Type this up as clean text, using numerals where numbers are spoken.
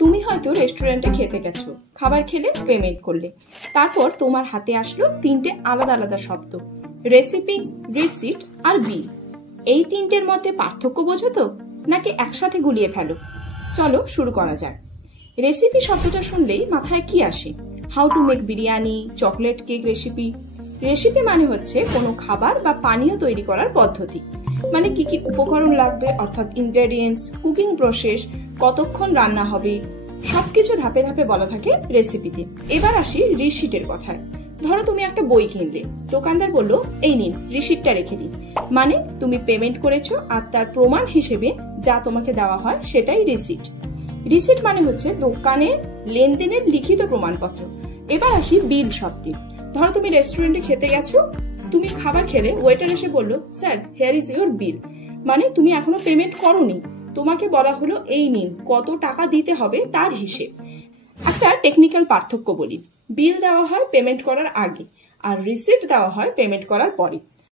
তুমি হয়তো রেস্টুরেন্টে খেতে গেছো, খাবার খেলে পেমেন্ট করলে, তারপর তোমার হাতে আসলো তিনটে আলাদা আলাদা শব্দ, রেসিপি, রিসিট আর বিল। এই তিনটের মধ্যে পার্থক্য বোঝো তো, নাকি একসাথে গুলিয়ে ফেলো? চলো শুরু করা যাক। রেসিপি শব্দটা শুনলেই মাথায় কি আসে? How to make biryani, chocolate cake recipe. Recipe মানে হচ্ছে কোনো খাবার বা পানীয় তৈরি করার পদ্ধতি, মানে কি কি উপকরণ লাগবে অর্থাৎ ইনগ্রেডিয়েন্টস, কুকিং প্রসেস, কতক্ষণ রান্না হবে, সবকিছু ধাপে ধাপে বলা থাকে রেসিপিতে। এবার আসি রিসিটের কথায়। ধরো তুমি একটা বই কিনলে, দোকানদার বললো এই নিন রিসিটটা রেখে দিন, মানে তুমি পেমেন্ট করেছো আর তার প্রমাণ হিসেবে যা তোমাকে দেওয়া হয় সেটাই রিসিট। রিসিট মানে হচ্ছে দোকানে লেনদেনের লিখিত প্রমাণপত্র। এবার আসি বিল শব্দে। ধরো তুমি রেস্টুরেন্টে খেতে গেছো, তুমি খাবার খেলে, ওয়েটার এসে বললো স্যার হিয়ার ইজ ইউর বিল, মানে তুমি এখনো পেমেন্ট করোনি, তোমাকে বলা হলো এই নিন কত টাকা দিতে হবে তার হিসেব। একটা টেকনিক্যাল পার্থক্য বলি, বিল দেওয়া হয় পেমেন্ট করার আগে আর রিসিট দেওয়া হয় পেমেন্ট করার পরে।